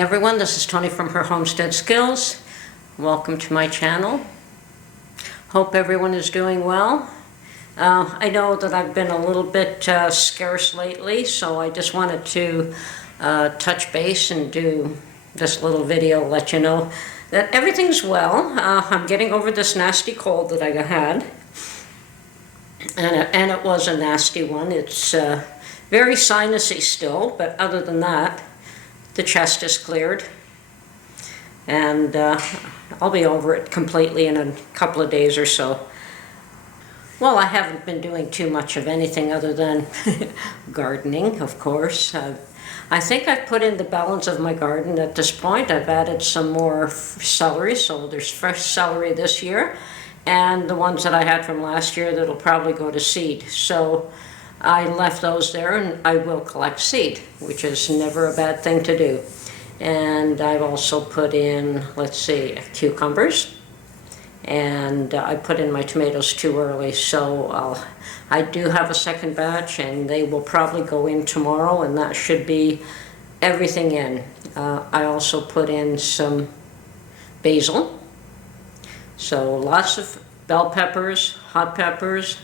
morning, everyone. This is Tony from Her Homestead Skills. Welcome to my channel. Hope everyone is doing well. I know that I've been a little bit scarce lately, so I just wanted to touch base and do this little video, let you know that everything's well. I'm getting over this nasty cold that I had, and it was a nasty one. It's very sinusy still, but other than that, the chest is cleared, and I'll be over it completely in a couple of days or so. Well, I haven't been doing too much of anything other than gardening, of course. I think I've put in the balance of my garden at this point. I've added some more celery, so there's fresh celery this year, and the ones that I had from last year that'll probably go to seed. So I left those there, and I will collect seed, which is never a bad thing to do. And I've also put in, let's see, cucumbers, and I put in my tomatoes too early, so I do have a second batch, and they will probably go in tomorrow, and that should be everything in. I also put in some basil, so lots of bell peppers, hot peppers,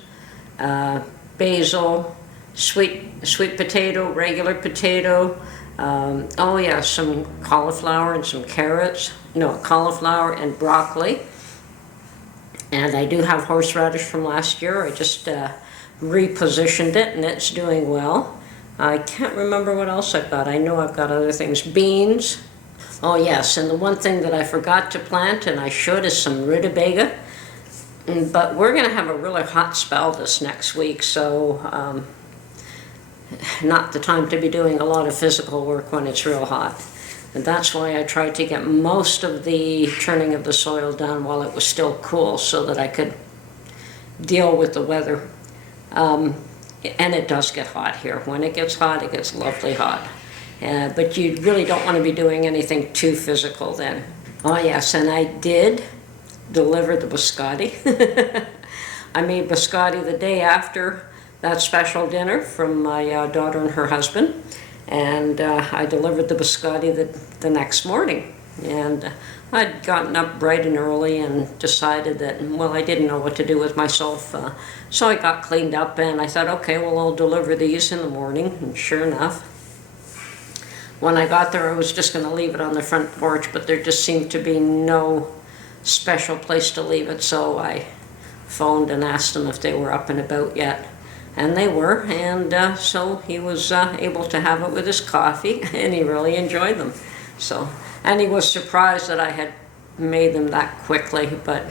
basil, sweet potato, regular potato, oh yeah, some cauliflower and some carrots, no, cauliflower and broccoli. And I do have horseradish from last year. I just repositioned it, and it's doing well. I can't remember what else I've got. I know I've got other things. Beans. Oh yes, and the one thing that I forgot to plant, and I should, is some rutabaga. But we're going to have a really hot spell this next week, so not the time to be doing a lot of physical work when it's real hot. And that's why I tried to get most of the turning of the soil done while it was still cool, so that I could deal with the weather. And it does get hot here. When it gets hot, it gets lovely hot. But you really don't want to be doing anything too physical then. Oh yes, and I did deliver the biscotti. I made biscotti the day after that special dinner from my daughter and her husband, and I delivered the biscotti the next morning. And I'd gotten up bright and early and decided that, well, I didn't know what to do with myself, so I got cleaned up, and I thought, okay, well, I'll deliver these in the morning. And sure enough, when I got there, I was just going to leave it on the front porch, but there just seemed to be no special place to leave it, so I phoned and asked them if they were up and about yet, and they were. And so he was able to have it with his coffee, and he really enjoyed them. So, and he was surprised that I had made them that quickly. But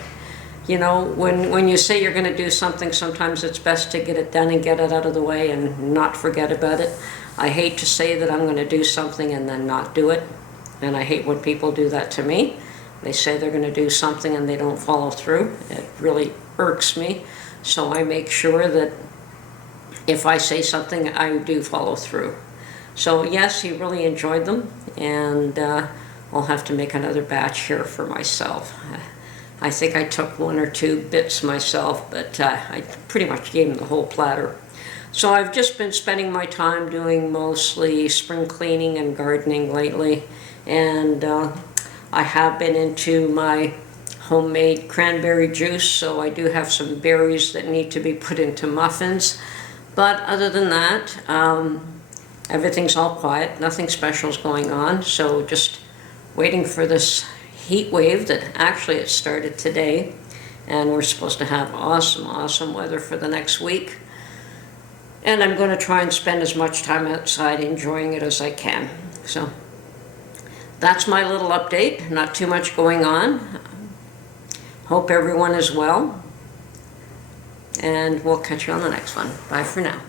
you know, when you say you're going to do something, sometimes it's best to get it done and get it out of the way and not forget about it. I hate to say that I'm going to do something and then not do it, and I hate when people do that to me. They say they're going to do something and they don't follow through. It really irks me. So I make sure that if I say something, I do follow through. So yes, he really enjoyed them, and I'll have to make another batch here for myself. I think I took 1 or 2 bits myself, but I pretty much gave him the whole platter. So I've just been spending my time doing mostly spring cleaning and gardening lately, and I have been into my homemade cranberry juice, so I do have some berries that need to be put into muffins. But other than that, everything's all quiet. Nothing special is going on, so just waiting for this heat wave that actually it started today, and we're supposed to have awesome weather for the next week. And I'm going to try and spend as much time outside enjoying it as I can. So that's my little update. Not too much going on. Hope everyone is well. And we'll catch you on the next one. Bye for now.